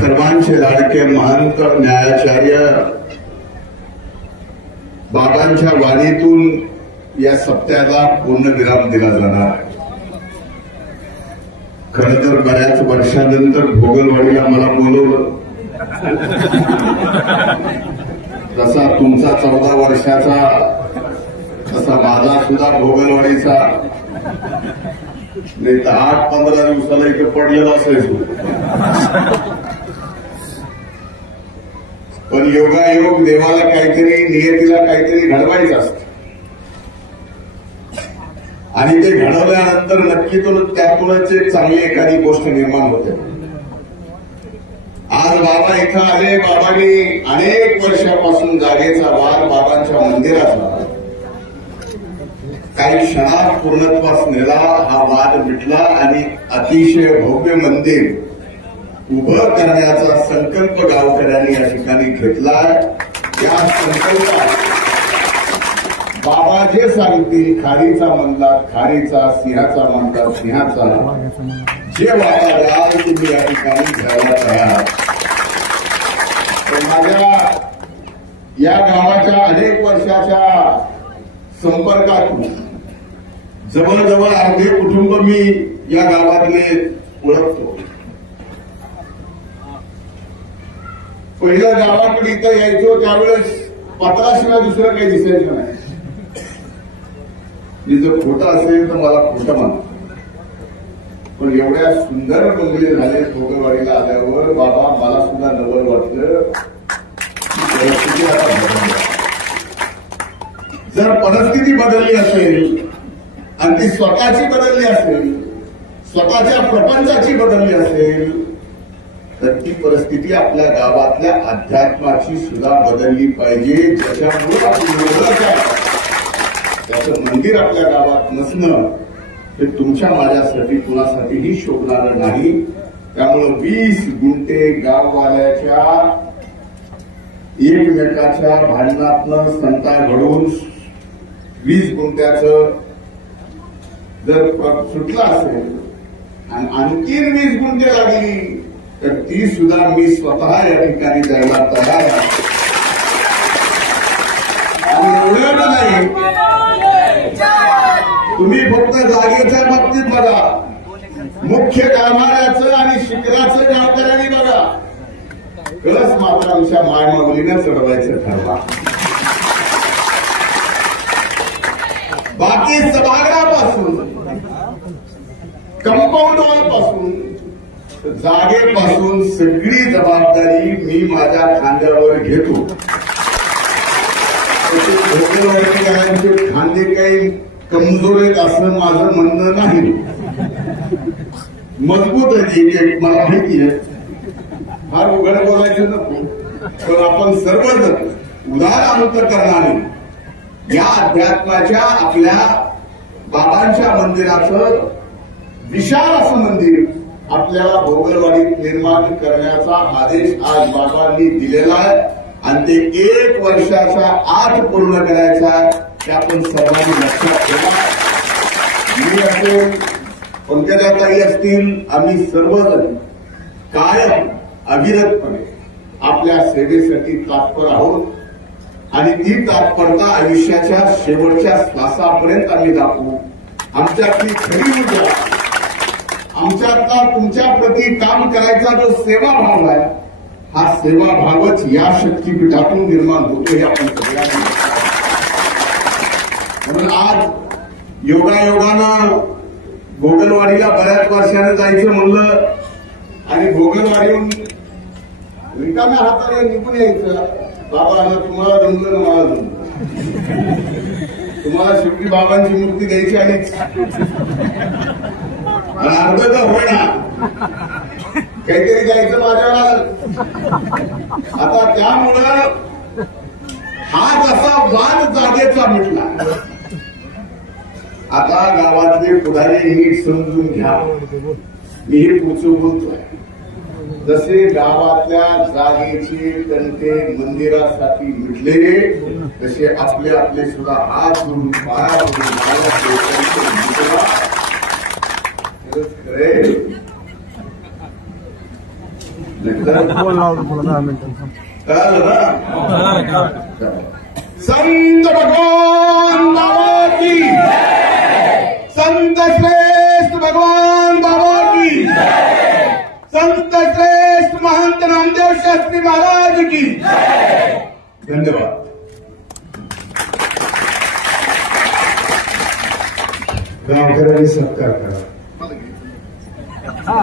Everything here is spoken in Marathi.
सर्वांचे लाडके महंत न्यायाचार्य बाबांच्या वाणीतून या सप्त्याला पूर्णविराम दिला जाणार आहे। खरं तर बऱ्याच वर्षानंतर भोगलवाडीला मला बोलवलं, जसा तुमचा 14 वर्षाचा तसा माझा सुद्धा भोगलवाडीचा नाही तर 8-15 दिवसाला इथे पडलेला असायचो। पण योगायोग देवाला काहीतरी नियतीला काहीतरी घडवायचं असतं आणि ते घडवल्यानंतर नक्की त्यातूनच एक चांगली एखादी गोष्ट निर्माण होते। आज बाबा इथं आले, बाबांनी अनेक वर्षापासून जागेचा वार बाबांच्या मंदिराचा काही क्षणात पूर्णत्वास नेला, हा वाद मिटला आणि अतिशय भव्य मंदिर उभं करण्याचा संकल्प गावकऱ्यांनी या ठिकाणी घेतला। या संकल्पात बाबा जे सांगतील, खारीचा म्हणतात खारीचा, सिंहाचा म्हणतात सिंहाचा, जे वाटा द्याल तुम्ही या ठिकाणी घ्यायला तयार। माझ्या या गावाच्या अनेक वर्षाच्या संपर्कातून जवळजवळ अर्धे कुटुंब मी या गावातले ओळखतो। पहिलं गावाकडे इथं यायचो त्यावेळेस पत्राशिवाय दुसरं काही दिसायचं नाही। जर खोटं असेल तर मला खोटं म्हणा, पण एवढ्या सुंदर बंगले झाले भोगलवाडीला आल्यावर बाबा मला सुद्धा नवल वाटलं। जर परिस्थिती बदलली असेल आणि ती स्वतःची बदलली असेल, स्वतःच्या प्रपंचाची बदलली असेल, तर ती परिस्थिती आपल्या गावातल्या अध्यात्माची सुद्धा बदलली पाहिजे। ज्याच्यामुळे आपली ओळख आहे त्याचं मंदिर आपल्या गावात नसणं हे तुमच्या माझ्यासाठी कुणासाठीही शोभणारं नाही। त्यामुळे 20 गुंठे गाववाल्याच्या एकमेकाच्या भांडणातनं संता घडून 20 गुंठ्याचं जर सुटलं असेल आणि आणखीन 20 गुंठे लागली तर ती सुद्धा मी स्वतः या ठिकाणी द्यायला तयार आहे। आणि एवढं नाही, तुम्ही फक्त जागेच्या बाबतीत बघा, मुख्य गाभाऱ्याचं आणि शिखराचं गावकऱ्यांनी बघा, कळस मात्र आमच्या मायमाऊलीनं चढवायचं ठरवा। बाकी सभागृहापासून कंपाऊंड वॉलपासून जागेपासून सगळी जबाबदारी मी माझ्या खांद्यावर घेतो। भोगलवाडीकरांचे खांदे काही कमजोर आहेत असं माझं म्हणणं नाही, मजबूत आहे एक मला माहिती आहे। फार उघड बोलायचं नको, पण आपण सर्वजण उदार अंतःकरणाने या अध्यात्माच्या आपल्या बाबांच्या मंदिराचं विशाल असं मंदिर आपल्याला भोगलवाडीत निर्माण करण्याचा आदेश आज बाबांनी दिलेला आहे आणि ते 1 वर्षाच्या आत पूर्ण करायचा आहे, ते आपण सर्वांनी लक्षात ठेवा। मी असेल, पंकजाताई असतील, आम्ही सर्वजण कायम अविरतपणे आपल्या सेवेसाठी तत्पर आहोत आणि ती तत्परता आयुष्याच्या शेवटच्या श्वासापर्यंत आम्ही दाखवू। आमच्यातली खरी ऊर्जा, आमच्यातला तुमच्या प्रती काम करायचा जो सेवाभाव आहे, हा सेवाभावच या शक्तीपीठातून निर्माण होतो हे आपण सगळ्यांनी। म्हणून आज योगायोगानं भोगलवाडीला बऱ्याच वर्षानं जायचं म्हणलं आणि भोगलवाडीहून रिकाम्या हाताने निघून यायचं। बाबा तुम्हाला जमलं ना, मला जमलं, तुम्हाला शेवटी बाबांची मूर्ती द्यायची आणि अर्ध तर होईना काहीतरी द्यायचं माझ्यावर। आता त्यामुळं हा जसा वाद जागेचा मिटला, आता गावातले पुढारी नीट समजून घ्या, मी हे पुढचं बोलतोय। जसे गावातल्या जागेचे तंटे मंदिरासाठी मिटले, तसे आपले आपले सुद्धा हात जोडून पाया कळालं ना? संत भगवान बाबा की, संत श्रेष्ठ भगवान बाबा की, संत श्रेष्ठ महंत नामदेव शास्त्री महाराज की धन्यवाद. गावकऱ्यांनी सत्कार करा. हा